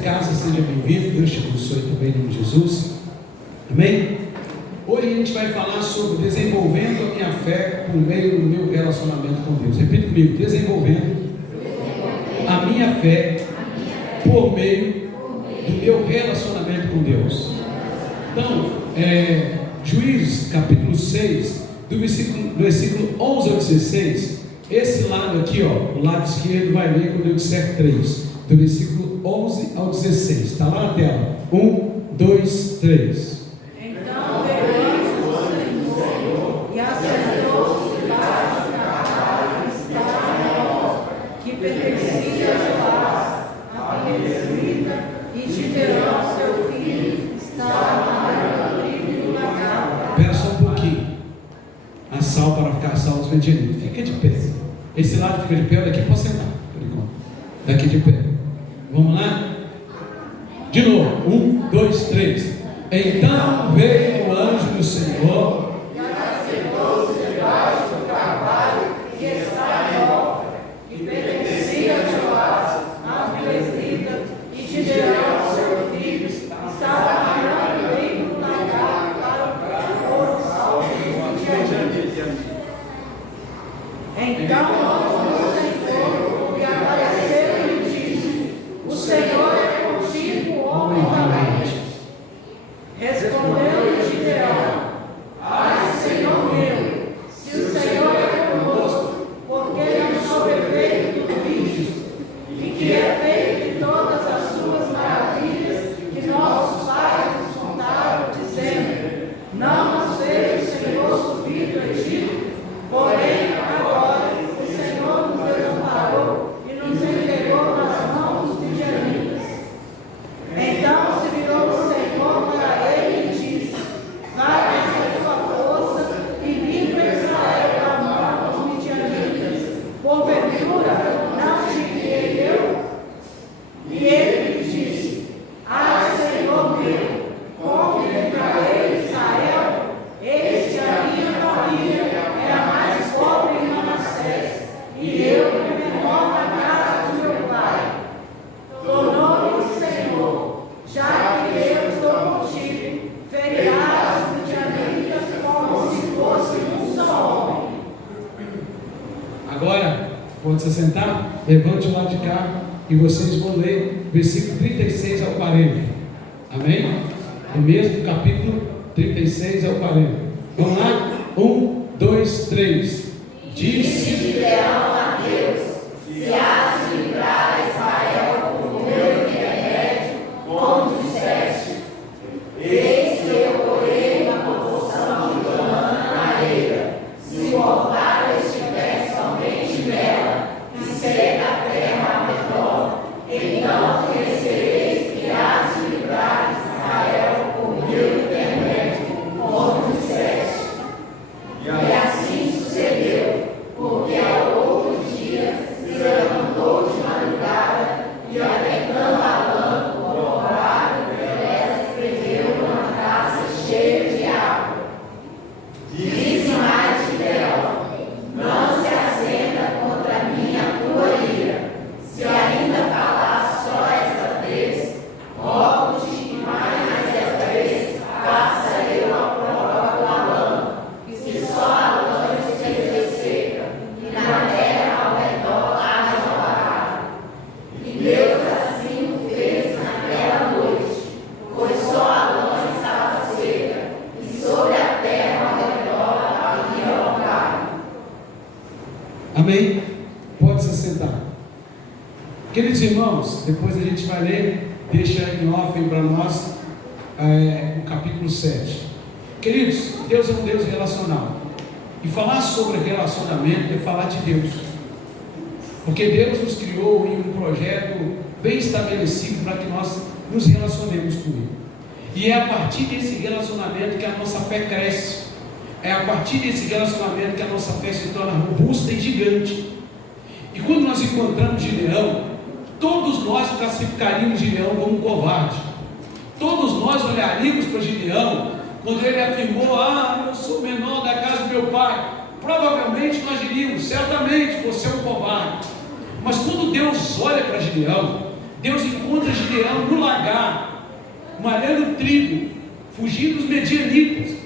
em casa, seja bem-vindo. Deus te abençoe também em nome de Jesus. Amém? Hoje a gente vai falar sobre desenvolvendo a minha fé por meio do meu relacionamento com Deus. Repita comigo: desenvolvendo a minha fé por meio do meu relacionamento com Deus. Então, Juízes capítulo 6, do versículo 11 ao 16. Esse lado aqui, ó, o lado esquerdo vai ler quando eu disser 3, do versículo 11 ao 16. Está lá na tela. 1, 2, 3. Então veio o Senhor e assentou-se debaixo da árvore que estava na horta, que pertencia a Joás, a Filistita, e Gideão, seu filho, estava amarrando trigo no lagar. Espera só um pouquinho. A sal para ficar sal dos medianitas. Fica de pé. Esse lado fica de pé, daqui pode sentar, por enquanto. Daqui de pé. Vamos lá? De novo. 1, 2, 3. Então veio o anjo do Senhor E assentou-se debaixo do carvalho que está na horta, que pertencia a Joás, a Filistita, e Gideão, seu filho, estava amarrando trigo no lagar para pôr o sal dos medianitas. Então o anjo do Senhor lhe apareceu e lhe disse: O Senhor é contigo, homem valente. Respondeu-lhe Gideão: Ai, Senhor meu, se o Senhor é conosco, porque não sobrevém tudo isto, e que é feito de todas as suas maravilhas que nossos pais nos contaram, dizendo: Não nos fez o Senhor subir do Egito, porém agora o Senhor nos desamparou e nos entregou nas mãos dos midianitas. Então se virou o Senhor para ele e disse: Vai nessa sua força e livra Israel da mão dos midianitas. Porventura não te enviei eu? E ele lhe disse: Ai, Senhor meu, como livrarei Israel? Eis que a minha família é a mais pobre em Manassés, e eu o menor na casa de meu pai. Tornou-lhe o Senhor: Já que eu estou contigo, ferirás os midianitas como se fosse um só homem. Agora, pode se sentar? Levante o lado de cá e vocês vão ler versículo 36 ao 40. Amém? O mesmo capítulo 36 ao 40. Vamos lá? 1, 2, 3. Disse Gideão a Deus: Se hás de livrar Israel por meu intermédio, como disseste, eis que eu porei uma porção de banana na eira. Se o orvalho estiver somente nela, e seca a terra ao redor, então conhecereis que hás de livrar Israel por meu intermédio, como disseste. E assim sucedeu, porque ao outro dia se levantou de madrugada e, apertando a lã do orvalho, ela escreveu numa taça cheia de água. Disse mais Gideão: Não se acenda contra mim a tua ira. Se ainda falar só esta vez, rogo-te que mais esta vez faça eu a prova com a lã, que só a lã esteja seca, e na terra ao redor haja orvalho. E Deus assim o fez naquela noite, pois só a lã estava seca, e sobre a terra ao redor havia orvalho. Amém? Pode se sentar. Queridos irmãos, depois a gente vai ler, deixa em off aí para nós o capítulo 7. Queridos, Deus é um Deus relacional. E falar sobre relacionamento é falar de Deus. Porque Deus nos criou em um projeto bem estabelecido para que nós nos relacionemos com Ele. E é a partir desse relacionamento que a nossa fé cresce. É a partir desse relacionamento que a nossa fé se torna robusta e gigante. E quando nós encontramos Gideão, todos nós classificaríamos Gideão como um covarde. Todos nós olharíamos para Gideão, quando ele afirmou: eu sou o menor da casa do meu pai. Provavelmente nós diríamos: certamente você é um covarde. Mas quando Deus olha para Gideão, Deus encontra Gideão no lagar, malhando trigo, fugindo dos medianitas.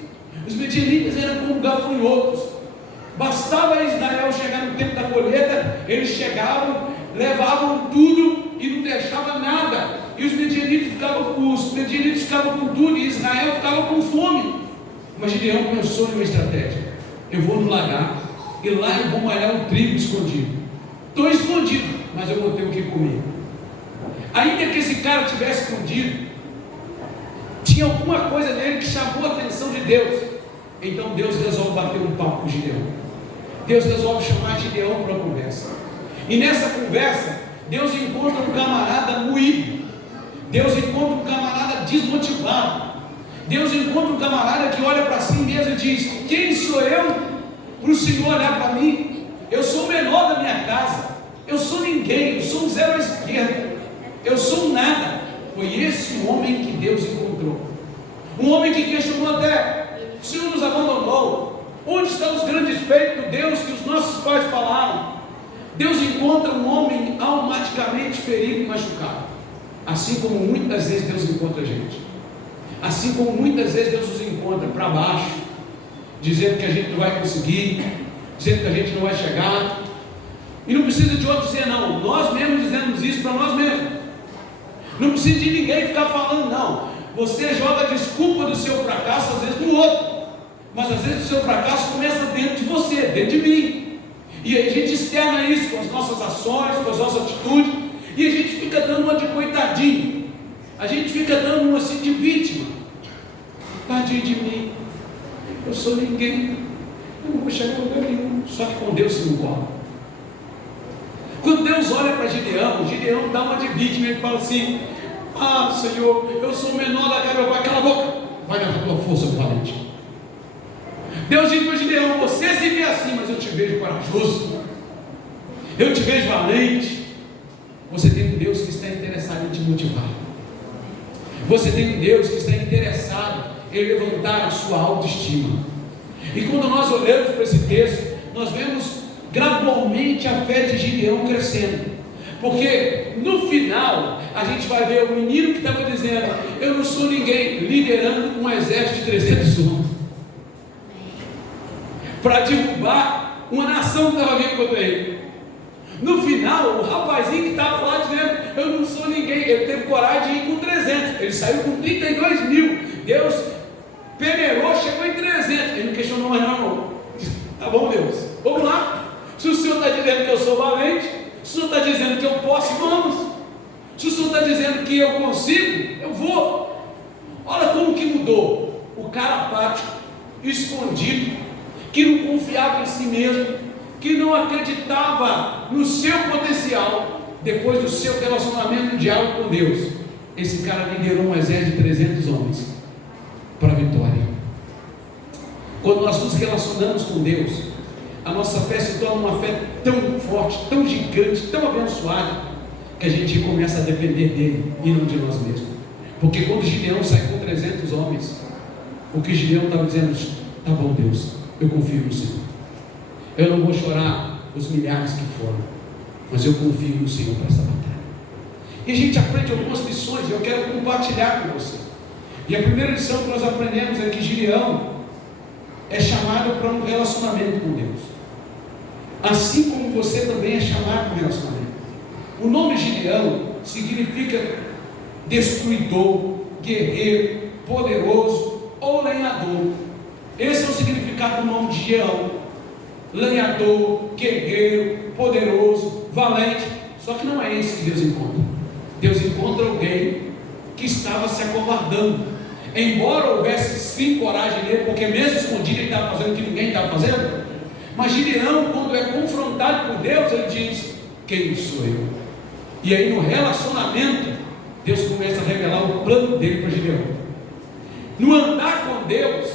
Os medianitas eram como gafanhotos. Bastava Israel chegar no tempo da colheita, eles chegavam, levavam tudo e não deixavam nada. E os medianitas ficavam com tudo e Israel ficava com fome. Mas Gideão pensou em uma estratégia: eu vou no lagar e lá eu vou malhar um trigo escondido. Estou escondido, mas eu vou ter o que comer. Ainda que esse cara tivesse escondido, tinha alguma coisa nele que chamou a atenção de Deus. Então Deus resolve bater um papo com Gideão. Deus resolve chamar Gideão para uma conversa. E nessa conversa, Deus encontra um camarada moído. Deus encontra um camarada desmotivado. Deus encontra um camarada que olha para si mesmo e diz: quem sou eu para o Senhor olhar para mim? Eu sou o menor da minha casa. Eu sou ninguém, eu sou um zero à esquerda. Eu sou um nada. Foi esse homem que Deus encontrou. Um homem que questionou até: o Senhor nos abandonou. Onde estão os grandes feitos de Deus que os nossos pais falaram? Deus encontra um homem automaticamente ferido e machucado. Assim como muitas vezes Deus encontra a gente. Assim como muitas vezes Deus nos encontra para baixo, dizendo que a gente não vai conseguir, dizendo que a gente não vai chegar. E não precisa de outro dizer não. Nós mesmos dizemos isso para nós mesmos. Não precisa de ninguém ficar falando não. Você joga a desculpa do seu fracasso às vezes no outro. Mas às vezes o seu fracasso começa dentro de você, dentro de mim. E aí a gente externa isso com as nossas ações, com as nossas atitudes. E a gente fica dando uma de coitadinho. A gente fica dando uma assim de vítima. Tadinho de mim. Eu sou ninguém. Eu não vou chegar a lugar nenhum. Só que com Deus se não corre. Quando Deus olha para Gideão, Gideão dá uma de vítima. Ele fala assim: ah, Senhor, eu sou o menor da casa do meu pai. Cala a boca. Vai dar a tua força, valente. Deus diz para Gideão: você se vê assim, mas eu te vejo corajoso, eu te vejo valente. Você tem um Deus que está interessado em te motivar. Você tem um Deus que está interessado em levantar a sua autoestima. E quando nós olhamos para esse texto, nós vemos gradualmente a fé de Gideão crescendo. Porque no final a gente vai ver o menino que estava dizendo: eu não sou ninguém, liderando um exército de 300 homens para derrubar uma nação que estava vindo contra ele. No final, o rapazinho que estava lá dizendo: eu não sou ninguém, ele teve coragem de ir com 300. Ele saiu com 32 mil. Deus peneirou, chegou em 300. Ele não questionou mais não. Tá bom, Deus, vamos lá. Se o Senhor está dizendo que eu sou valente, se o Senhor está dizendo que eu posso, vamos. Se o Senhor está dizendo que eu consigo, eu vou. Olha como que mudou. O cara apático, escondido, que não confiava em si mesmo, que não acreditava no seu potencial, depois do seu relacionamento, diálogo com Deus, esse cara liderou um exército de 300 homens para a vitória. Quando nós nos relacionamos com Deus, a nossa fé se torna uma fé tão forte, tão gigante, tão abençoada, que a gente começa a depender dele e não de nós mesmos. Porque quando Gideão sai com 300 homens, o que Gideão estava dizendo: tá bom, Deus, eu confio no Senhor. Eu não vou chorar os milhares que foram, mas eu confio no Senhor para essa batalha. E a gente aprende algumas lições, eu quero compartilhar com você. E a primeira lição que nós aprendemos é que Gideão é chamado para um relacionamento com Deus. Assim como você também é chamado para um relacionamento. O nome Gideão significa destruidor, guerreiro, poderoso ou lenhador. Esse é o significado do nome de Gideão: lenhador, guerreiro, poderoso, valente. Só que não é esse que Deus encontra. Deus encontra alguém que estava se acovardando. Embora houvesse sim coragem nele, porque mesmo escondido ele estava fazendo o que ninguém estava fazendo. Mas Gideão, quando é confrontado por Deus, ele diz: quem sou eu? E aí no relacionamento, Deus começa a revelar o plano dele para Gideão. No andar com Deus,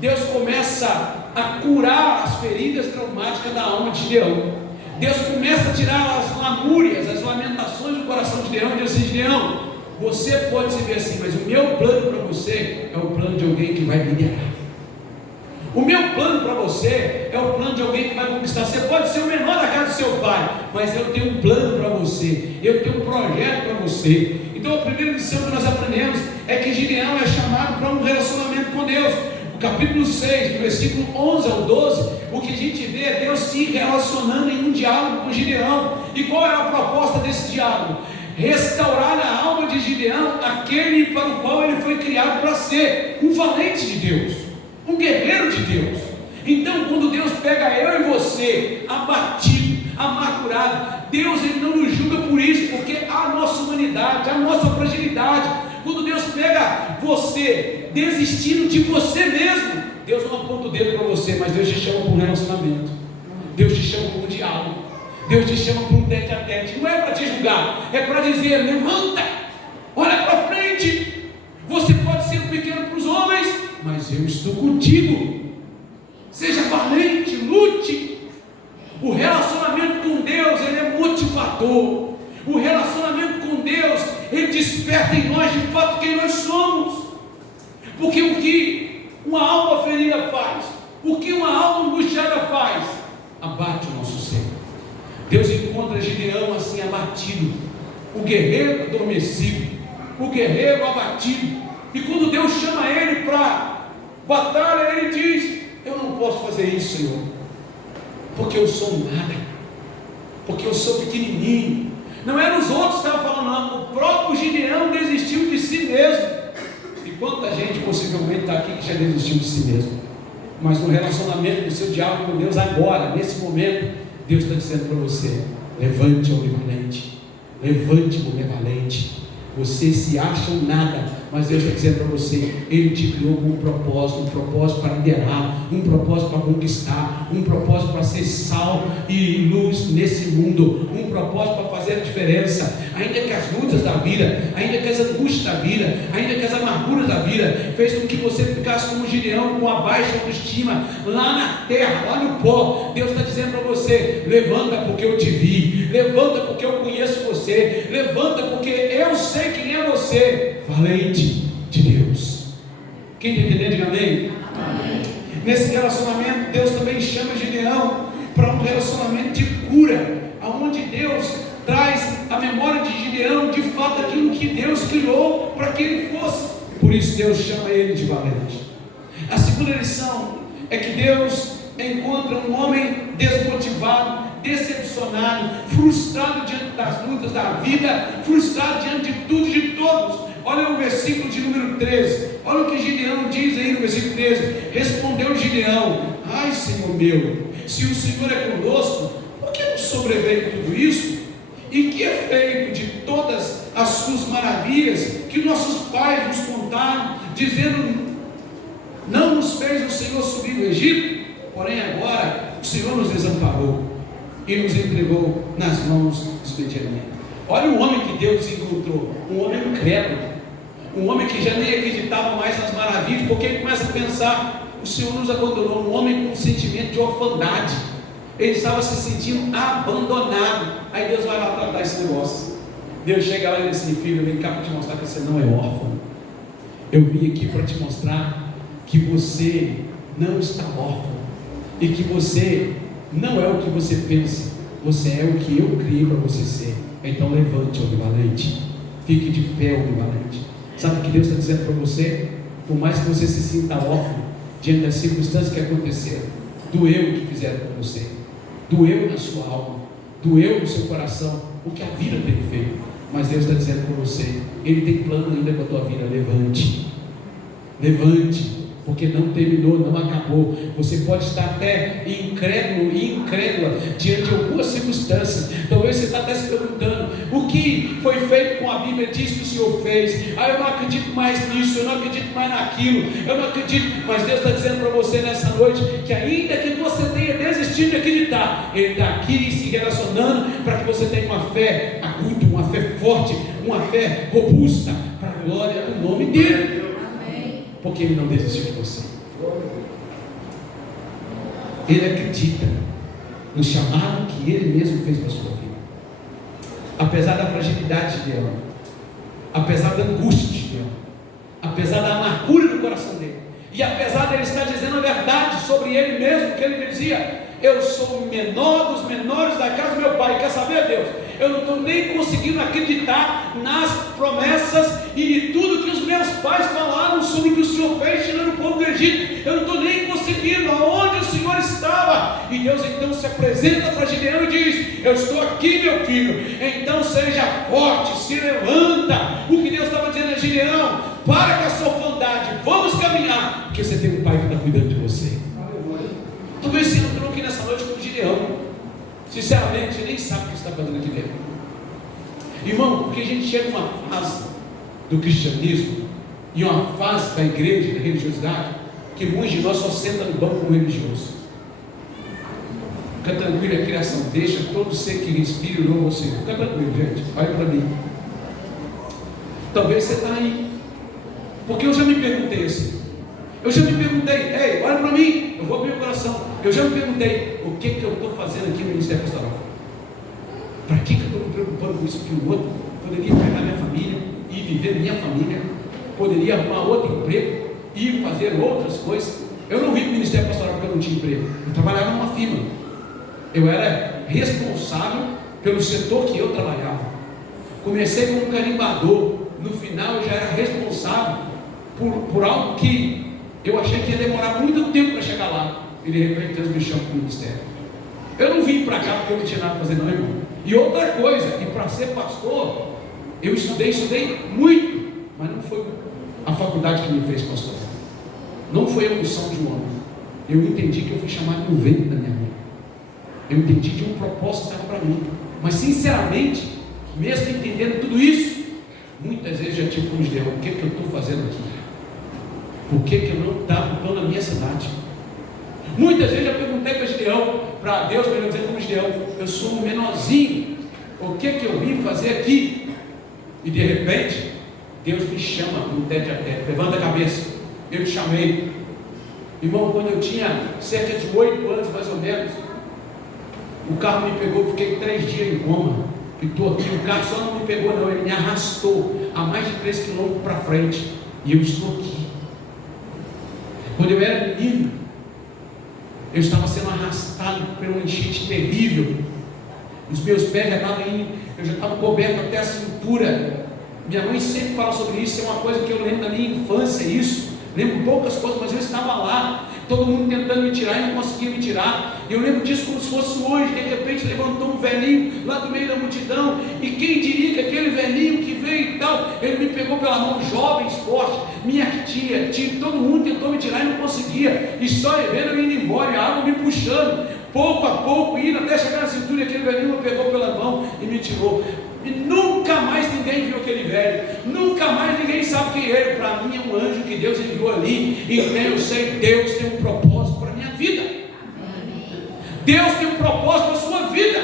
Deus começa a curar as feridas traumáticas da alma de Gideão. Deus começa a tirar as lamúrias, as lamentações do coração de Gideão. E diz assim: Gideão, você pode se ver assim, mas o meu plano para você é o plano de alguém que vai liderar. O meu plano para você é o plano de alguém que vai conquistar. Você pode ser o menor da casa do seu pai, mas eu tenho um plano para você, eu tenho um projeto para você. Então a primeira lição que nós aprendemos é que Gideão é chamado para um relacionamento com Deus. No capítulo 6, do versículo 11 ao 12, o que a gente vê é Deus se relacionando em um diálogo com Gideão. E qual é a proposta desse diálogo? Restaurar na alma de Gideão aquele para o qual ele foi criado para ser, um valente de Deus, um guerreiro de Deus. Então quando Deus pega eu e você abatido, amargurado, Deus ele não nos julga por isso, porque a nossa humanidade, a nossa fragilidade. Quando Deus pega você desistindo de você mesmo, Deus não aponta o dedo para você, mas Deus te chama para um relacionamento, Deus te chama para um diálogo, Deus te chama para um tete a tete. Não é para te julgar, é para dizer: levanta, olha para frente. Você pode ser pequeno para os homens, mas eu estou contigo. Seja valente, lute. O relacionamento com Deus, ele é motivador. O relacionamento com Deus, ele desperta em nós de fato quem nós somos. Porque o que uma alma ferida faz, o que uma alma angustiada faz, abate o nosso ser. Deus encontra Gideão assim abatido, o guerreiro adormecido, o guerreiro abatido. E quando Deus chama ele para batalha, ele diz: eu não posso fazer isso, Senhor, porque eu sou nada, porque eu sou pequenininho. Não eram os outros que estavam falando, não. O próprio Gideão desistiu de si mesmo. E quanta gente possivelmente está aqui que já desistiu de si mesmo, mas no relacionamento, no seu diálogo com Deus agora, nesse momento, Deus está dizendo para você: levante, homem valente, levante, mulher valente. Você se acha um nada, mas Deus está dizendo para você: Ele te criou com um propósito para liderar, um propósito para conquistar, um propósito para ser sal e luz nesse mundo, um propósito para fazer a diferença. Ainda que as lutas da vida, ainda que as angústias da vida, ainda que as amarguras da vida fez com que você ficasse como Gideão, com a baixa autoestima, lá na terra, lá no pó, Deus está dizendo para você: levanta porque eu te vi, levanta porque eu conheço você, levanta porque eu sei quem é você, valente de Deus. Quem está entendendo, diga amém. Amém. Nesse relacionamento, Deus também chama Gideão para um relacionamento de cura, aonde Deus traz a memória de Gideão, de fato, aquilo que Deus criou para que ele fosse. Por isso Deus chama ele de valente. A segunda lição é que Deus encontra um homem desmotivado, decepcionado, frustrado diante das lutas da vida, frustrado diante de tudo e de todos. Olha o versículo de número 13, olha o que Gideão diz aí no versículo 13: respondeu Gideão: ai, Senhor meu, se o Senhor é conosco, por que nos sobreveio tudo isso? E que efeito de todas as suas maravilhas que nossos pais nos contaram, dizendo: não nos fez o Senhor subir do Egito? Porém agora o Senhor nos desamparou e nos entregou nas mãos dos medianitas. Olha o homem que Deus encontrou, um homem incrédulo, um homem que já nem acreditava mais nas maravilhas, porque ele começa a pensar: o Senhor nos abandonou. Um homem com um sentimento de orfandade, ele estava se sentindo abandonado. Aí Deus vai lá tratar esse negócio. Deus chega lá e diz assim: filho, vem cá para te mostrar que você não é órfão. Eu vim aqui para te mostrar que você não está órfão, e que você não é o que você pensa, você é o que eu criei para você ser. Então levante, homem valente, fique de pé, homem valente. Sabe o que Deus está dizendo para você? Por mais que você se sinta órfão diante das circunstâncias que aconteceram, doeu o que fizeram com você, doeu na sua alma, doeu no seu coração o que a vida tem feito, mas Deus está dizendo para você: Ele tem plano ainda com a tua vida. Levante, levante, porque não terminou, não acabou. Você pode estar até incrédulo e incrédula diante de algumas circunstâncias. Talvez você está até se perguntando: o que foi feito com a Bíblia diz que o Senhor fez? Eu não acredito mais nisso, eu não acredito mais naquilo, eu não acredito. Mas Deus está dizendo para você nessa noite que ainda que você tenha desistido de acreditar, Ele está aqui se relacionando para que você tenha uma fé aguda, uma fé forte, uma fé robusta, para a glória do nome dEle. Porque Ele não desistiu de você. Ele acredita no chamado que Ele mesmo fez para a sua vida. Apesar da fragilidade de Gideão, apesar da angústia de Gideão, apesar da amargura do coração dele, E apesar de ele estar dizendo a verdade sobre ele mesmo, que ele dizia: eu sou o menor dos menores da casa do meu pai. Quer saber, Deus? Eu não estou nem conseguindo acreditar nas promessas e de tudo que os meus pais falaram sobre o que o Senhor fez tirando o povo do Egito. Eu não estou nem conseguindo aonde o Senhor estava. E Deus então se apresenta para Gideão e diz: eu estou aqui, meu filho, então seja forte, se levanta. O que Deus estava dizendo a Gideão: para com a sua vontade, vamos caminhar, porque você tem um pai que está cuidando de você. Talvez você entrou aqui nessa noite como Gideão. Sinceramente, você nem sabe o que você está fazendo aqui dentro. Irmão, porque a gente chega numa fase do cristianismo e uma fase da igreja, da religiosidade, que muitos de nós só sentam no banco como religioso. Fica tranquilo, a criação, deixa todo ser que respire o novo Senhor. Fica tranquilo, gente, olha para mim. Talvez você está aí, porque eu já me perguntei assim. Eu já me perguntei: ei, olha para mim, eu vou abrir o coração. Eu já me perguntei: o que eu estou fazendo aqui no Ministério Pastoral? Para que eu estou me preocupando com isso? Que o outro poderia pegar minha família e viver minha família, poderia arrumar outro emprego e fazer outras coisas. Eu não vim para o Ministério Pastoral porque eu não tinha emprego. Eu trabalhava numa firma. Eu era responsável pelo setor que eu trabalhava. Comecei como carimbador. No final eu já era responsável por algo que eu achei que ia demorar muito tempo para chegar lá. E de repente Deus me chama para o ministério. Eu não vim para cá porque eu não tinha nada para fazer, não, irmão. E outra coisa, e para ser pastor, eu estudei muito, mas não foi a faculdade que me fez pastor. Não foi a unção de um homem. Eu entendi que eu fui chamado no ventre da minha mãe. Eu entendi de um propósito que estava para mim. Mas sinceramente, mesmo entendendo tudo isso, muitas vezes já tive como Gideão: o que eu estou fazendo aqui? Por que eu não estou na minha cidade? Muitas vezes eu perguntei para Gideão, para Deus, melhor dizendo, como Gideão: eu sou um menorzinho, o que eu vim fazer aqui? E de repente, Deus me chama no tete a tete: levanta a cabeça, eu te chamei. Irmão, quando eu tinha cerca de 8 anos mais ou menos, o carro me pegou, fiquei 3 dias em coma, e estou aqui. O carro só não me pegou não, ele me arrastou a mais de 3 quilômetros para frente, e eu estou aqui. Quando eu era menino, eu estava sendo arrastado por uma enchente terrível. Os meus pés já estavam indo, eu já estava coberto até a cintura. Minha mãe sempre fala sobre isso, é uma coisa que eu lembro da minha infância, isso. Lembro poucas coisas, mas eu estava lá, todo mundo tentando me tirar e não conseguia me tirar. E eu lembro disso como se fosse hoje. De repente levantou um velhinho lá do meio da multidão, e quem diria que aquele velhinho que veio e tal, ele me pegou pela mão, jovens, fortes, minha tia, todo mundo tentou me tirar e não conseguia, e só vendo eu indo embora, e a água me puxando, pouco a pouco, indo até chegar na cintura, e aquele velhinho me pegou pela mão e me tirou. E nunca mais ninguém viu aquele velho, nunca mais ninguém sabe quem é ele. Para mim é um anjo que Deus enviou ali, e eu sei, Deus tem um propósito para a minha vida. Deus tem um propósito para a sua vida.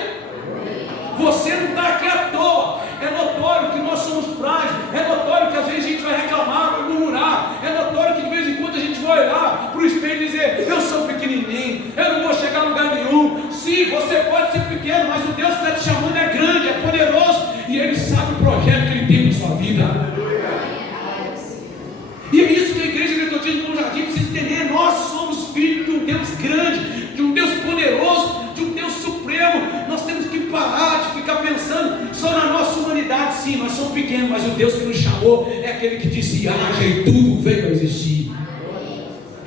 Você não está aqui à toa. É notório que nós somos frágeis, é notório que às vezes a gente vai reclamar, vai murmurar, é notório que de vez em quando a gente vai olhar para o espelho e dizer: eu sou pequenininho, eu não vou chegar a lugar nenhum. Sim, você pode ser pequeno, mas o Deus que está te chamando é grande, é poderoso, e Ele sabe o projeto que Ele tem na sua vida. E é isso que a igreja metodista do Jardim precisa entender: nós somos filhos de um Deus grande, de um Deus poderoso, de um Deus supremo. Nós temos que parar de ficar pensando só na nossa humanidade. Sim, nós somos pequenos, mas o Deus que nos chamou é aquele que disse: haja, e tudo veio a existir.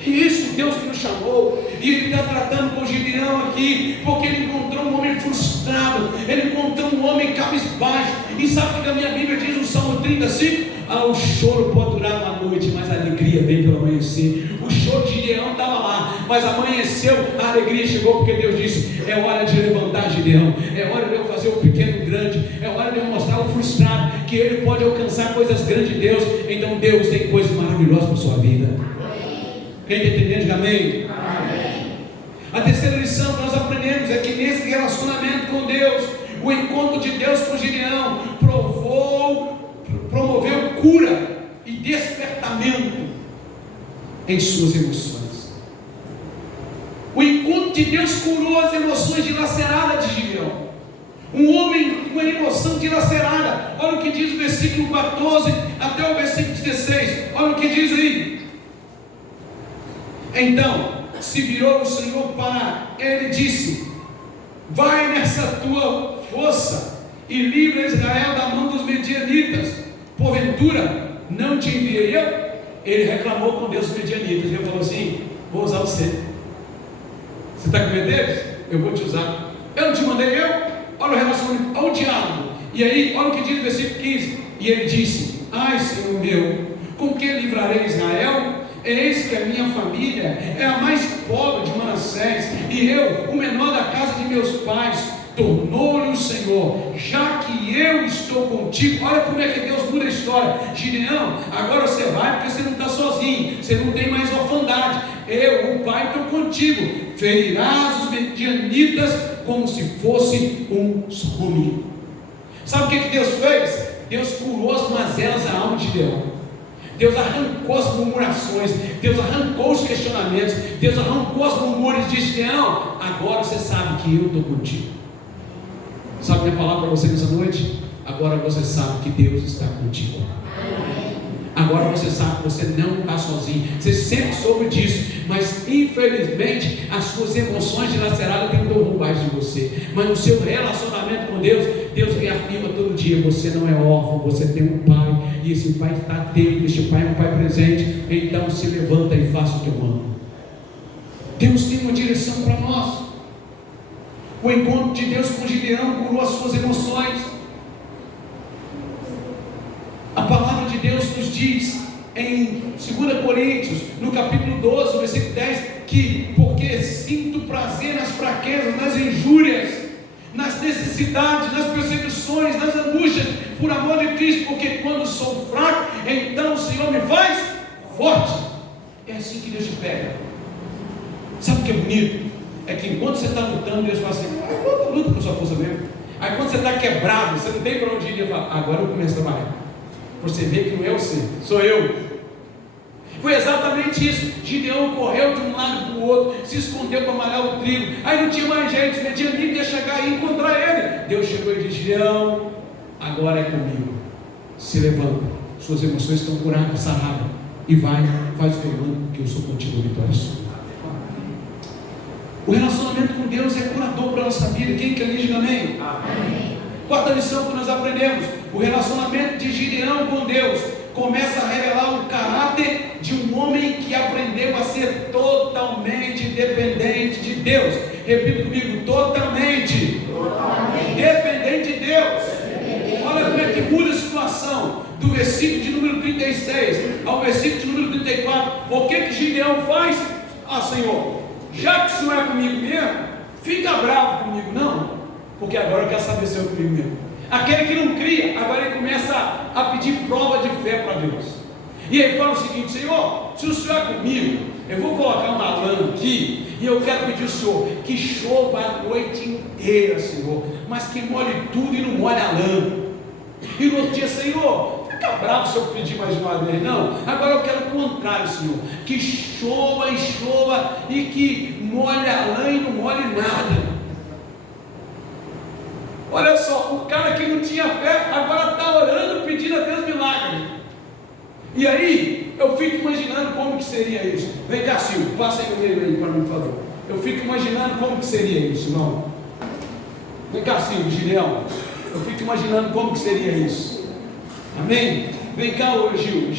Isso, Deus que nos chamou. E Ele está tratando com Gideão aqui, porque ele encontrou um homem frustrado, ele encontrou um homem cabisbaixo. E sabe o que a minha Bíblia diz no Salmo 35? O choro pode durar uma noite, mas a alegria vem pelo amanhecer. O choro de Gideão estava lá, mas amanheceu, a alegria chegou, porque Deus disse: é hora de levantar Gideão, é hora de eu fazer o pequeno grande, é hora de eu mostrar o frustrado que ele pode alcançar coisas grandes de Deus. Então Deus tem coisas maravilhosas para a sua vida. Quem está entendendo, diga amém. Amém. A terceira lição que nós aprendemos é que nesse relacionamento com Deus, o encontro de Deus com Gideão promoveu cura e despertamento em suas emoções. O encontro de Deus curou as emoções dilaceradas de Gideão. Um homem com uma emoção dilacerada. Olha o que diz o versículo 14 até o versículo 16. Olha o que diz aí. Então se virou o Senhor para ele e disse: vai nessa tua força e livra Israel da mão dos medianitas. Porventura não te enviei eu? Ele reclamou com Deus dos medianitas. Ele falou assim: vou usar você. Você está com medo deles? Eu vou te usar. Eu não te mandei eu? Olha o relacionamento, olha o diálogo. E aí, olha o que diz o versículo 15. E ele disse: ai, Senhor meu, com que livrarei Israel? Eis que a minha família é a mais pobre de Manassés, e eu, o menor da casa de meus pais. Tornou-lhe o Senhor: já que eu estou contigo. Olha como é que Deus muda a história. Gideão, agora você vai, porque você não está sozinho, você não tem mais orfandade. Eu, o Pai, estou contigo. Ferirás os medianitas como se fosse um ciúme. Sabe o que Deus fez? Deus curou as mazelas da alma de Gideão. Deus arrancou as murmurações, Deus arrancou os questionamentos, Deus arrancou as murmúrias de Gideão. Agora você sabe que eu estou contigo. Sabe a minha palavra para você nessa noite? Agora você sabe que Deus está contigo. Agora você sabe que você não está sozinho. Você sempre soube disso, mas infelizmente as suas emoções dilaceradas tentam roubar de você. Mas no seu relacionamento com Deus, Deus reafirma todo dia: você não é órfão, você tem um Pai, e esse Pai está atento, este Pai é um Pai presente. Então se levanta e faça o que eu amo. Deus tem uma direção para nós. O encontro de Deus com Gideão curou as suas emoções. A palavra de Deus nos diz em 2 Coríntios, no capítulo 12, versículo 10, que porque sinto prazer nas fraquezas, nas injúrias, nas necessidades, nas perseguições, nas angústias, por amor de Cristo, porque quando sou fraco, então o Senhor me faz forte. É assim que Deus te pega. Sabe o que é bonito? É que enquanto você está lutando, Deus fala assim: luta com a sua força mesmo. Aí quando você está quebrado, você não tem para onde ir, Ele fala: agora eu começo a trabalhar. Você vê que não é você, sou eu. Foi exatamente isso. Gideão correu de um lado para o outro, se escondeu para malhar o trigo. Aí não tinha mais jeito, os medianitas ia chegar e encontrar ele. Deus chegou e disse: Gideão, agora é comigo. Se levanta, suas emoções estão curadas, saradas, e vai, faz o que eu mando, que eu sou contigo, vitória sua. O relacionamento com Deus é curador para a nossa vida. Quem quer dizer amém? Amém. Quarta lição que nós aprendemos: o relacionamento de Gideão com Deus começa a revelar o caráter de um homem que aprendeu a ser totalmente dependente de Deus. Repita comigo: totalmente dependente de Deus. Olha como é que muda a situação do versículo de número 36 ao versículo de número 34. O que Gideão faz? Ah, Senhor, já que o Senhor é comigo mesmo, fica bravo comigo não, porque agora eu quero saber se é comigo mesmo. Aquele que não cria, agora ele começa a pedir prova de fé para Deus. E ele fala o seguinte: Senhor, se o Senhor é comigo, eu vou colocar uma lã aqui, e eu quero pedir ao Senhor que chova a noite inteira, Senhor, mas que molhe tudo e não molhe a lã. E no outro dia: Senhor, fica bravo se eu pedir mais uma vez. Não, agora eu quero o contrário, Senhor, que chova e chova e que molhe a lã e não molhe nada. Olha só, o cara que não tinha fé agora está orando, pedindo a Deus milagre. E aí eu fico imaginando como que seria isso. Vem cá, Silvio, passa aí o meio aí para mim, por favor. Eu fico imaginando como que seria isso, irmão. Vem cá, Silvio, Gideão. Eu fico imaginando como que seria isso. Amém? Vem cá, ô Gil,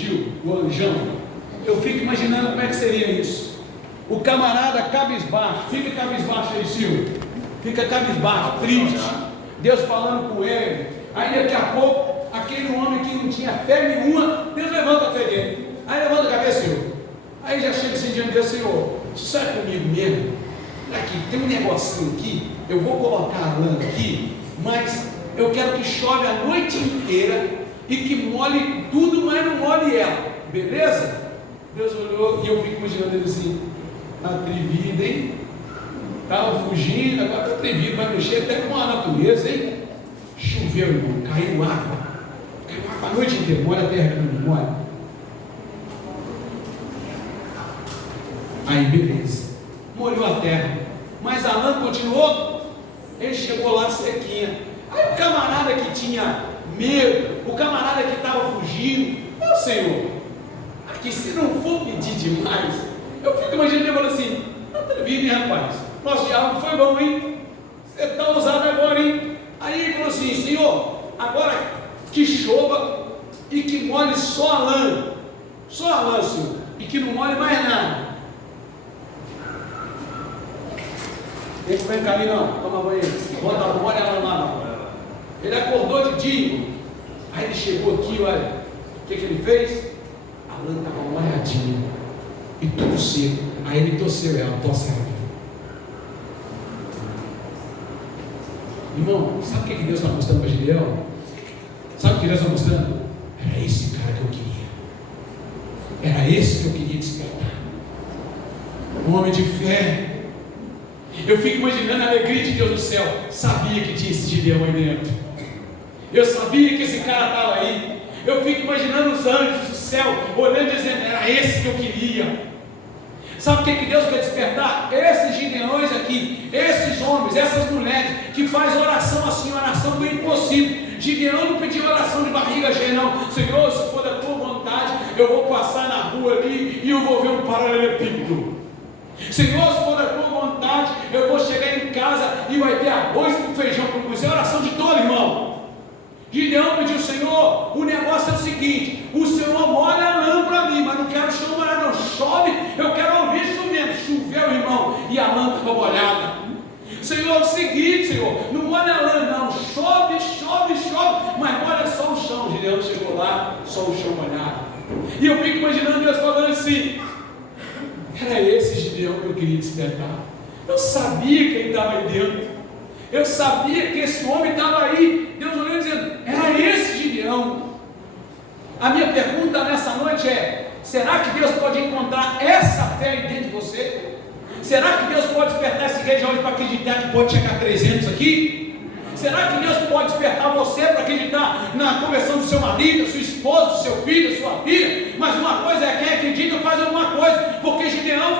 o Anjão. Eu fico imaginando como é que seria isso. O camarada cabisbaixo, fica cabisbaixo aí, Silvio. Fica cabisbaixo, triste. Deus falando com ele. Aí daqui a pouco, aquele homem que não tinha fé nenhuma, Deus levanta a fé dele. Aí levanta a cabeça, Senhor. Aí já chega assim diante de Deus: Senhor, você é comigo mesmo? Aqui, tem um negocinho aqui, eu vou colocar a lã aqui, mas eu quero que chove a noite inteira e que molhe tudo, mas não molhe ela. Beleza? Deus olhou e eu fico imaginando ele assim: atrevido, hein? Estava fugindo, agora está atrevido, vai mexer até com a natureza, hein? Choveu, irmão, caiu água a noite inteira, molha a terra que não molha. Aí beleza, molhou a terra, mas a lã continuou. Ele chegou lá sequinha. Aí o camarada que tinha medo, o camarada que estava fugindo: Meu Senhor, aqui se não for pedir demais, Eu fico imaginando ele falando assim: vida, hein, rapaz? Nosso diálogo foi bom, hein? Você está ousado agora, hein? Aí ele falou assim: Senhor, agora que chova e que molhe só a lã, Senhor, e que não molhe mais nada. Ele não vem cá ali, não, toma banho, bota, molha a lã lá, não. Ele acordou de dia, aí ele chegou aqui, olha, o que ele fez? A lã estava molhadinha e tudo seco. Aí ele torceu ela, torce ela. Irmão, sabe o que Deus está mostrando para Gideão? Sabe o que Deus está mostrando? Era esse cara que eu queria. Era esse que eu queria despertar. Um homem de fé. Eu fico imaginando a alegria de Deus no céu. Sabia que tinha esse Gideão aí dentro. Eu sabia que esse cara estava aí. Eu fico imaginando os anjos do céu olhando e dizendo: era esse que eu queria. Sabe o que Deus quer despertar? Esses Gideões aqui, esses homens, essas mulheres que fazem oração assim, oração do impossível. Gideão não pediu oração de barriga cheia, não. Senhor, se for da tua vontade, eu vou passar na rua ali e eu vou ver um paralelepípedo. Senhor, se for da tua vontade, eu vou chegar em casa e vai ter arroz com feijão para comer. É oração de dor, irmão. Gideão pediu: Senhor, o negócio é o seguinte: o Senhor molha a lã para mim, mas não quero o Senhor molhar, não. Chove, eu quero ouvir chovendo. Choveu, irmão, e a lã estava molhada. Senhor, é o seguinte, Senhor, não molha a lã, não. Chove, mas molha só o chão. Gideão chegou lá, só o chão molhado. E eu fico imaginando Deus falando assim: era esse Gideão que eu queria despertar. Eu sabia que ele estava aí dentro. Eu sabia que esse homem estava aí. Deus olhou dizendo: era esse Gideão. A minha pergunta nessa noite é: será que Deus pode encontrar essa fé aí dentro de você? Será que Deus pode despertar essa igreja hoje para acreditar que pode chegar a 300 aqui? Será que Deus pode despertar você para acreditar na conversão do seu marido, da sua esposa, do seu filho, da sua filha? Mas uma coisa é: quem acredita faz alguma coisa. Porque Gideão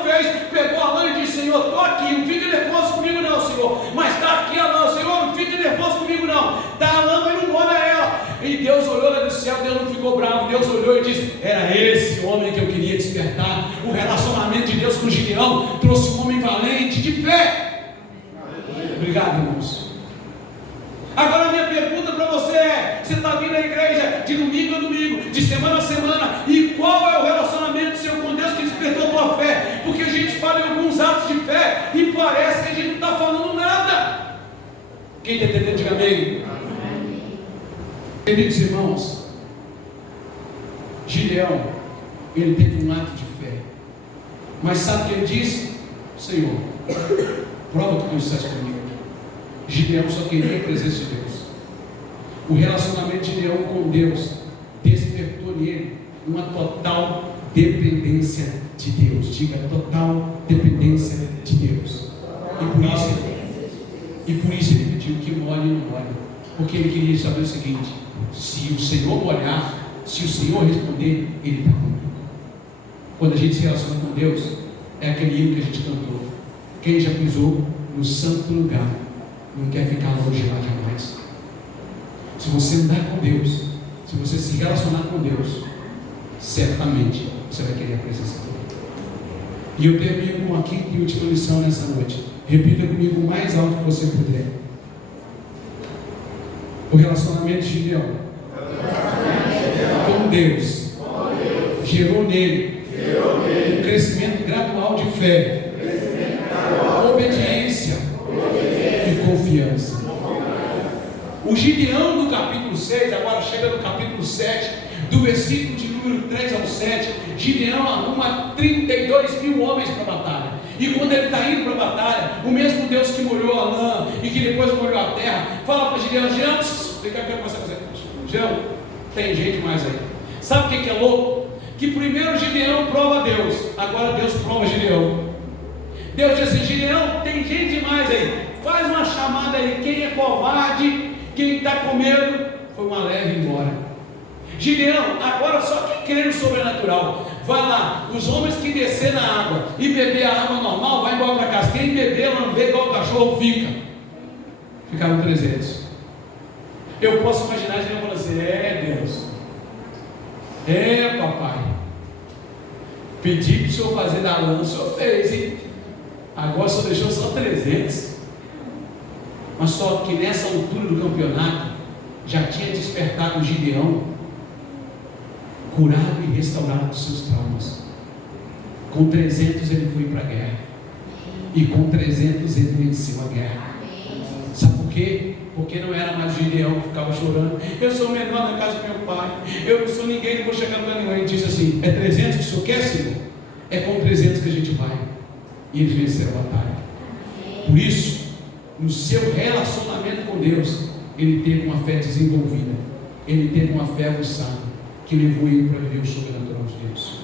pegou a lã e disse: Senhor, estou aqui, não fique nervoso comigo não, Senhor. Mas está aqui a lã, Senhor, não fique nervoso comigo não. Está a lã, mas não molha ela. E Deus olhou lá do céu, Deus não ficou bravo. Deus olhou e disse: era esse homem que eu queria despertar. O relacionamento de Deus com Gideão trouxe um homem valente, de fé. Obrigado, irmãos. Agora a minha pergunta para você é: você está vindo à igreja de domingo a domingo, de semana a semana, e qual é o relacionamento seu com Deus que despertou a tua fé? Porque a gente fala em alguns atos de fé e parece que a gente não está falando nada. Quem está entendendo, diga amém. Queridos irmãos, Gideão, ele teve um ato de fé, mas sabe o que ele disse? Senhor, prova que tu estás comigo. Gideão só queria a presença de Deus. O relacionamento de Gideão com Deus despertou nele uma total dependência de Deus. Diga: total dependência de Deus. E por isso ele pediu que molhe e não molhe, porque ele queria saber o seguinte: se o Senhor molhar, se o Senhor responder, ele está comigo. Quando a gente se relaciona com Deus, é aquele hino que a gente cantou: quem já pisou no santo lugar não quer ficar longe lá jamais. Se você andar com Deus, se você se relacionar com Deus, certamente você vai querer a presença dele. E eu termino com a quinta e última lição nessa noite. Repita comigo o mais alto que você puder. O relacionamento de Gideão com Deus gerou nele um crescimento gradual de fé, obediência e confiança. O Gideão do capítulo 6, agora chega no capítulo 7, do versículo de número 3 ao 7, Gideão arruma 32 mil homens para a batalha. E quando ele está indo para a batalha, o mesmo Deus que molhou a lã e que depois molhou a terra, fala para Gideão: Gideão, vem cá, quero passar com você. Gideão, tem gente mais aí. Sabe o que é louco? Que primeiro Gideão prova Deus, agora Deus prova Gideão. Deus diz assim: Gideão, tem gente mais aí, faz uma chamada aí. Quem é covarde, quem está com medo, foi uma leve embora. Gideão, agora só quem crê no sobrenatural, vai lá. Os homens que descer na água e beber a água normal, vai embora para casa. Quem beber, lamber igual o cachorro, fica. Ficaram 300. Eu posso imaginar Gideão falando assim: é Deus, é papai, Pedi para o senhor fazer da lã, o senhor fez, hein? Agora só deixou só 300. Mas só que nessa altura do campeonato já tinha despertado o Gideão, curado e restaurado dos seus traumas. Com 300 ele foi para a guerra, e com 300 ele venceu a guerra. Sabe por quê? Porque não era mais o Gideão que ficava chorando: eu sou o menor da casa do meu pai, eu não sou ninguém, não vou chegar para ninguém. Ele disse assim: é 300 que o senhor quer, Senhor? É com 300 que a gente vai. E eles venceram a batalha. Por isso, no seu relacionamento com Deus, ele teve uma fé desenvolvida, ele teve uma fé aguçada, que levou ele para viver o sobrenatural de Deus.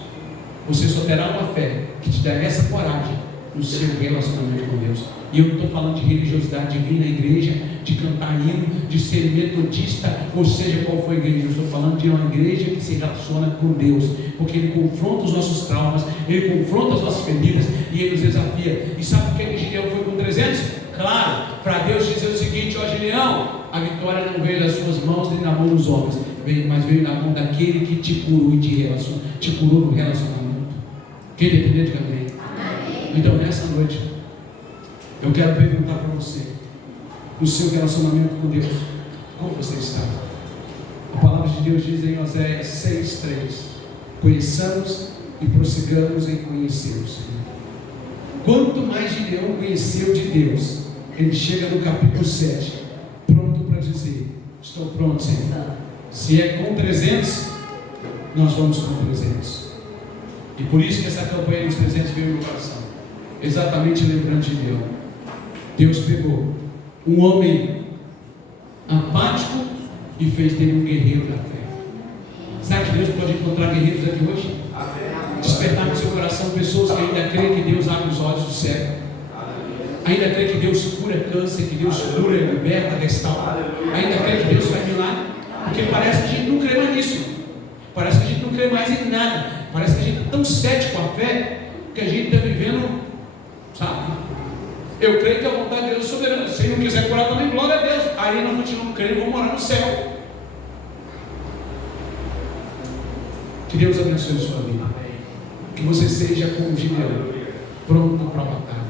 Você só terá uma fé que te dá essa coragem no seu relacionamento com Deus. E eu não estou falando de religiosidade, de vir na igreja, de cantar hino, de ser metodista, ou seja, qual foi a igreja. Eu estou falando de uma igreja que se relaciona com Deus, porque Ele confronta os nossos traumas, Ele confronta as nossas feridas e Ele nos desafia. E sabe por que Gideão foi com 300? Claro, para Deus dizer o seguinte: ó Gideão, a vitória não veio das suas mãos nem da mão dos homens, mas veio da mão daquele que te curou e te curou no relacionamento. Quem depender de amém. Então nessa noite eu quero perguntar para você, no seu relacionamento com Deus, como você está? A palavra de Deus diz em Oséias 6:3: conheçamos e prossigamos em conhecer o Senhor. Quanto mais Gideão conheceu de Deus, ele chega no capítulo 7, pronto para dizer: estou pronto, Senhor. Se é com 300, nós vamos com 300. E por isso que essa campanha dos 300 veio no meu coração, exatamente lembrando de Gideão. Deus pegou um homem apático e fez dele um guerreiro da fé. Sabe que Deus pode encontrar guerreiros aqui hoje? Despertar no seu coração pessoas que ainda creem que Deus abre os olhos do cego, ainda creem que Deus cura câncer, que Deus cura, liberta, restaura, ainda creem que Deus faz milagre, porque parece que a gente não crê mais nisso, parece que a gente não crê mais em nada, parece que a gente é tão cético à fé que a gente está vivendo, sabe? Eu creio que a vontade de Deus é soberana. Se Ele não quiser curar também, glória a Deus. Aí nós continuamos crendo e vamos morar no céu. Que Deus abençoe a sua vida. Que você seja como Gideão, pronto para a batalha.